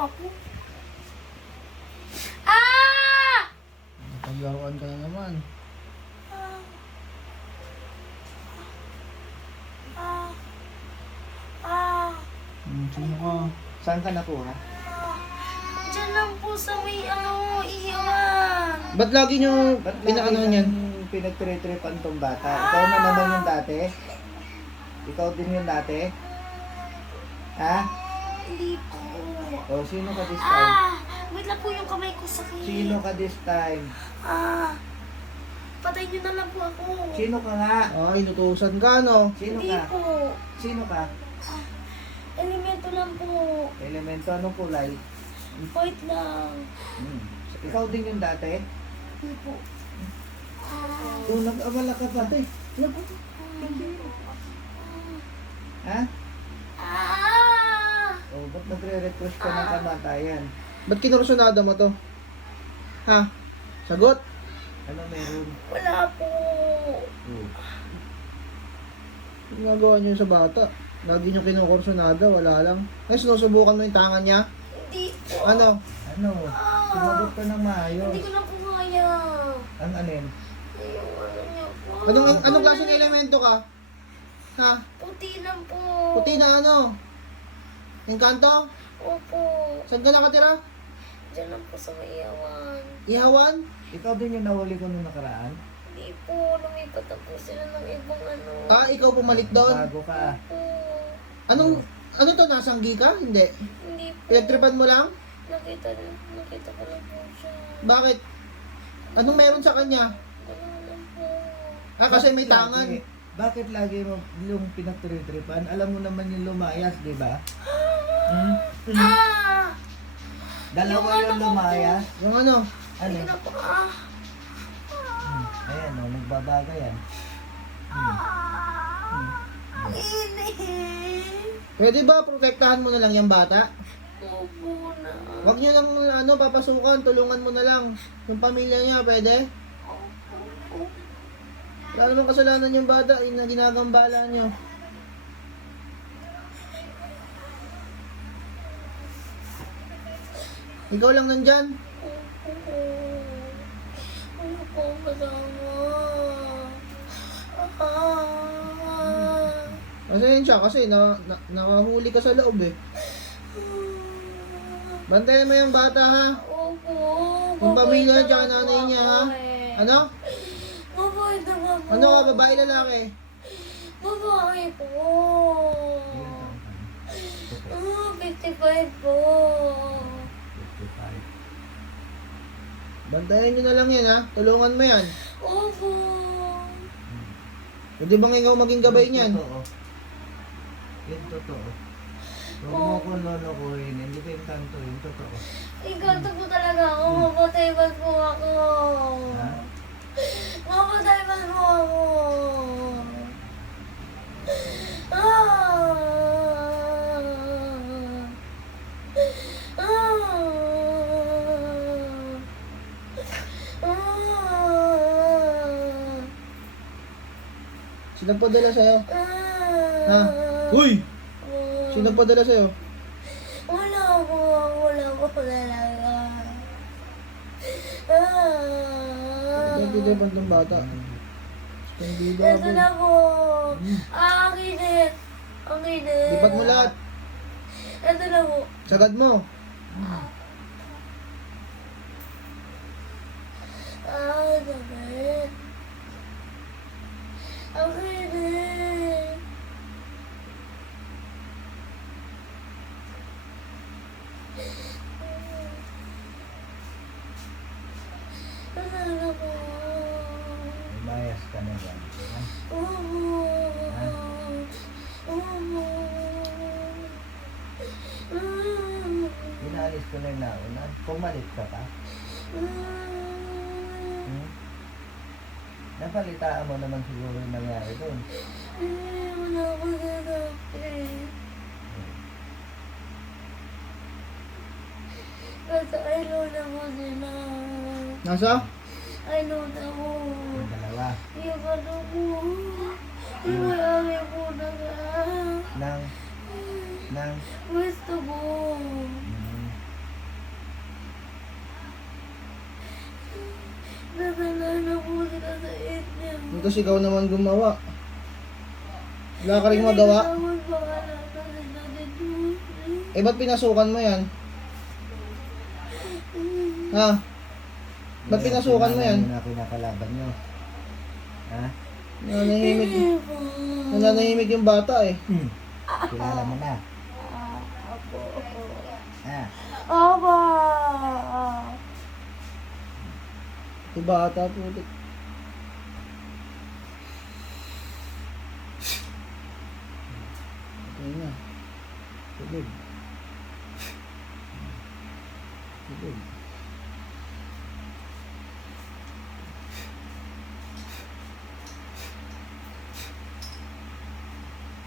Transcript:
ako. Ah! Naglaruan ka na naman. Ah. Ah. Ah. Sino ka? Saan ka nakuha? Diyan lang po sa may iwan. Ba't lagi nyo Ba't pinaano lagi yan? kang pinagtire-tripan tong bata? Ikaw na naman yung dati? Ikaw din yung dati? Ha? Hindi po. O, sino ka this time? Ah! Wait lang po yung kamay ko sakit. Sino ka this time? Ah! Patay niyo na lang po ako. Sino ka nga? Ah, inutusan ka, no? Sino Hindi ka? po. Sino ka? Elemento lang po. Elemento, anong kulay? White lang. Hmm. Ikaw din yung dati? Hindi po. O, nag-abala ka pa. Ha? Ah! O, ba't nagre-request ka ng kamatayan? Ba't kinursunada mo to? Ha? Sagot? Ano meron? Wala po. Oh. Ang ginagawa nyo sa bata? Lagi nyo kinukursunada, wala lang. Ay, sinusubukan mo yung tangan niya? Hindi po. Ano? Ano? Sumagot ka ng maayos. Hindi ko na po kaya. Ang alin? Yung ano niya po. Anong klaseng elemento ka? Ha? Puti lang po. Puti na ano? Engkanto? Opo. Saan ka nakatira? Diyan lang po sa may iwan. Ihawan? Ikaw din yung nahuli ko nung nakaraan? Hindi po. Lumipat na po sila ng ibang ano. Ah, ikaw pumalit doon? Bago ka. Opo. Ano to? Nasanggi ka? Hindi. Hindi po. Pinagtripan mo lang? Nakita ko lang po siya. Bakit? Anong meron sa kanya? Wala lang po. Ah, kasi may Bakit tangan. Bakit lagi mo yung pinagtritripan? Alam mo naman yung lumayas, di ba? Hmm? Ah! Dalawa Yung yung ano lumayas. Yung ano? Ano? Hindi na po. Ah! Ayan o, nagbabaga yan. Ang init. Pwede ba protektahan mo na lang yung bata? Opo na. Huwag nyo lang papasukan, tulungan mo na lang. Yung pamilya niya, pwede? Opo. Wala namang kasalanan yung bata, yung na ginagambala nyo. Ikaw lang nandyan. Opo. Ano po kasama? Ah! Pasensya kasi nakahuli ka sa loob eh. Bantayan mo yung bata ha. Opo. Yung pamilya Mabait niya, naman nanay po niya ako ha. eh. Ano? Mabait naman po. Ano ka, babae lalaki? Babae po. Ilan taon ka na? 55 po. 55. Bantayan nyo na lang yan ha. Tulungan mo yan. Opo. Pwede bang ikaw maging gabay niyan? Totoo. Yung totoo. Huwag mo ko lolokohin. Hindi ko yung kanto. Yung totoo. Ikanto po talaga ako. Mapatay man po ako. Ha? Mapatay man po ako. Ah! Ah! Ah! Sino padala sa'yo? Ha? Ah! Uy! Sino padala sa'yo? Wala po talaga. Ah! Hindi ba itong bata? Hindi ba Ito na po. Ah, ang init. Ang init. Lipat mo lahat. Ito na po. Sagad mo. Ah, sakit. Ang init. Ano na po? Lumayas ka na yan. Ha? Inalis ko na yung nauna. Pumalit ka pa. Hmm? Napalitaan mo naman siguro yung nangyari doon. Wala ko sinasabi. Kasi I know na mo sila. Nasa? I know na mo. Yung dalawa. Yung ano mo. Yung may-ari po na ka. Nang, Gusto mo. Ito sigaw naman gumawa. Wala ka rin magawa. Eh, ba't pinasukan mo yan? Ha? Ba't pinasukan mo yan? Hindi na kinakalaban nyo. Ha? Nananahimik yung bata eh. Kilala mo na. Ha? Aba! Yung bata po ulit. Okay na. Tulog. Tulog.